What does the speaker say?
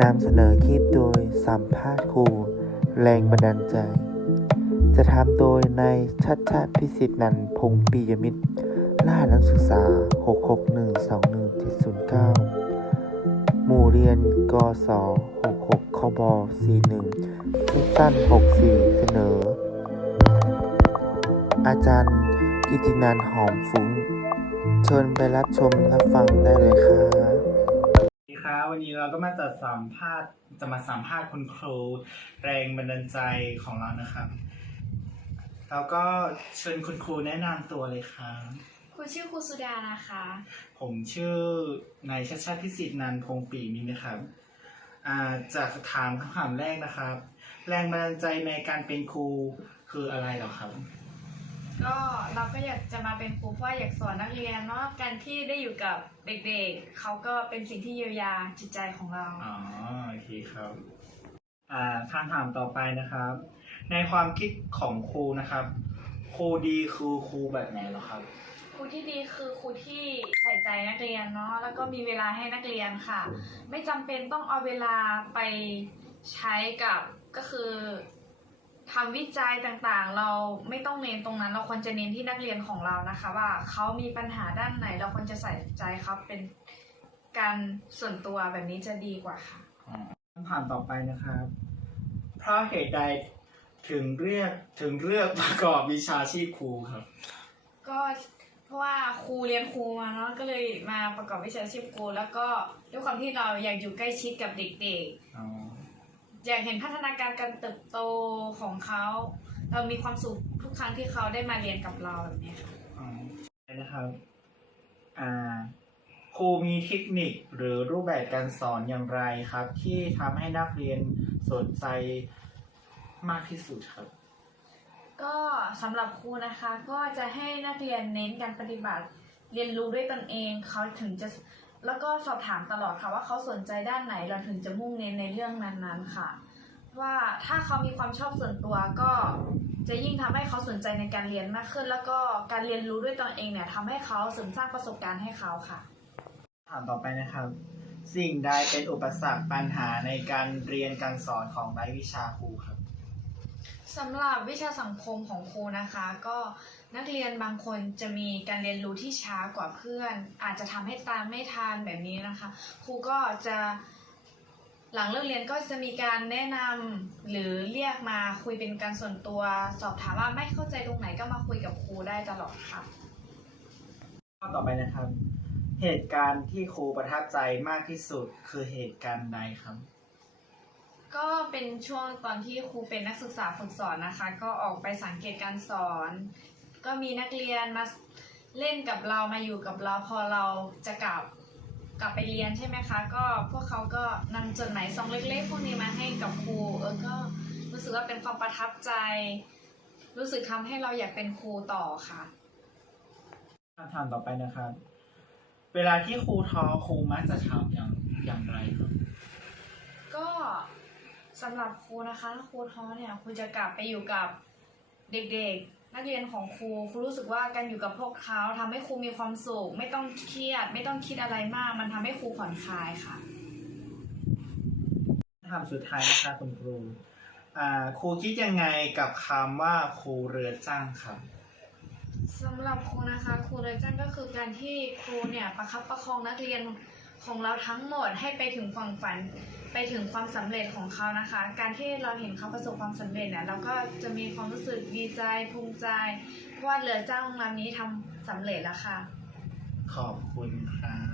นำเสนอคลิปโดยสัมภาษณ์ครู แรงบันดาลใจ จะทำโดยนายชัดชาติพิสิทธินันพงปียมิตรล่านักศึกษา 6612179 หมู่เรียนกศ66คบ41ซีซั่น64 เสนอ อาจารย์กิตินันหอมฟุ้ง เชิญไปรับชมรับฟังได้เลยครับ วัสดีครับวันนี้เราก็มาจัดสัมภาษณ์จะมาสัมภาษณ์คุณครูแรงบันดาลใจของเรานะครับ แล้วก็เชิญคุณครูแนะนำตัวเลยครับครูชื่อครูสุดานะคะ ผมชื่อนายชัดชาติพิสิทธิ์นันท์พงษ์ปีมินนะครับอ่าจากถามคำถามแรกนะครับ แรงบันดาลใจในการเป็นครูคืออะไรเหรอครับ ก็เราก็อยากจะมาเป็นครูเพราะว่าอยากสอนนักเรียนเนาะการที่ได้อยู่กับเด็กๆเขาก็เป็นสิ่งที่เยียวยาจิตใจของเรา อ๋อโอเคครับอ่าคำถามต่อไปนะครับ ในความคิดของครูนะครับ ครูดีคือครูแบบไหนเหรอครับครูที่ดีคือครูที่ใส่ใจนักเรียนเนาะแล้วก็มีเวลาให้นักเรียนค่ะ ไม่จำเป็นต้องเอาเวลาไปใช้กับก็คือ ทำวิจัยต่างๆ เราไม่ต้องเน้นตรงนั้น เราควรจะเน้นที่นักเรียนของเรานะคะ ว่าเขามีปัญหาด้านไหน เราควรจะใส่ใจเขาเป็นการส่วนตัวแบบนี้จะดีกว่าค่ะคำถามต่อไปนะครับ เพราะเหตุใดถึงเรียกถึงเลือกประกอบวิชาชีพครูครับ ก็เพราะว่าครูเรียนครูมาเนาะก็เลยมาประกอบวิชาชีพครูแล้วก็ด้วยความที่เราอยากอยู่ใกล้ชิดกับเด็กอ๋อๆ อยากเห็นพัฒนาการการเติบโตของเขา เรามีความสุขทุกครั้งที่เขาได้มาเรียนกับเราแบบนี้ค่ะอ๋อนะครับอ่าครูมีเทคนิคหรือรูปแบบการสอนอย่างไรครับ ที่ทำให้นักเรียนสนใจมากที่สุดครับ ก็สำหรับครูนะคะ ก็จะให้นักเรียนเน้นการปฏิบัติ เรียนรู้ด้วยตนเอง เขาถึงจะ แล้วก็สอบถามตลอดค่ะว่าเขาสนใจด้านไหนเราถึงจะมุ่งเน้นในเรื่องนั้นๆค่ะ ว่าถ้าเขามีความชอบส่วนตัวก็จะยิ่งทำให้เขาสนใจในการเรียนมากขึ้น แล้วก็การเรียนรู้ด้วยตนเองเนี่ยทำให้เขาเสริมสร้างประสบการณ์ให้เขาค่ะ ถามต่อไปนะครับ สิ่งใดเป็นอุปสรรคปัญหาในการเรียนการสอนของรายวิชาครูครับ สำหรับวิชาสังคมของครูนะคะ ก็นักเรียนบางคนจะมีการเรียนรู้ที่ช้ากว่าเพื่อน อาจจะทำให้ตามไม่ทันแบบนี้นะคะ ครูก็จะหลังเลิกเรียนก็จะมีการแนะนำหรือเรียกมาคุยเป็นการส่วนตัวสอบถามว่าไม่เข้าใจตรงไหนก็มาคุยกับครูได้ตลอดค่ะข้อต่อไปนะครับ เหตุการณ์ที่ครูประทับใจมากที่สุดคือเหตุการณ์ใดครับ ก็เป็นช่วงตอนที่ครูเป็นนักศึกษาฝึกสอนนะคะ ก็ออกไปสังเกตการสอน ก็มีนักเรียนมาเล่นกับเรามาอยู่กับเราพอเราจะกลับกลับไปเรียนใช่ไหมคะ ก็พวกเขาก็นำจดหมายซองเล็กๆ พวกนี้มาให้กับครูเออก็รู้สึกว่าเป็นความประทับใจ รู้สึกทำให้เราอยากเป็นครูต่อค่ะคำถามต่อไปนะครับ เวลาที่ครูท้อครูมักจะทำอย่างอย่างไรครับก็ สำหรับครูนะคะถ้าครูท้อเนี่ยครูจะกลับไปอยู่กับเด็กๆ นักเรียนของครูครูรู้สึกว่าการอยู่กับพวกเขาทำให้ครูมีความสุขไม่ต้องเครียด ไม่ต้องคิดอะไรมาก มันทำให้ครูผ่อนคลายค่ะคำถามสุดท้ายนะคะคุณครูอ่าครูคิดยังไงกับคำว่าครูเรือจ้างครับสำหรับครูนะคะครูเลยจ้างก็คือการที่ครูเนี่ยประคับประคองนักเรียนของเราทั้งหมดให้ไปถึงฝั่งฝัน ไปถึงความสำเร็จของเขานะคะ การที่เราเห็นเขาประสบความสำเร็จเนี่ยเราก็จะมีความรู้สึกดีใจภูมิใจว่าเรือจ้างแรมนี้ทำสำเร็จแล้วค่ะ ขอบคุณครับ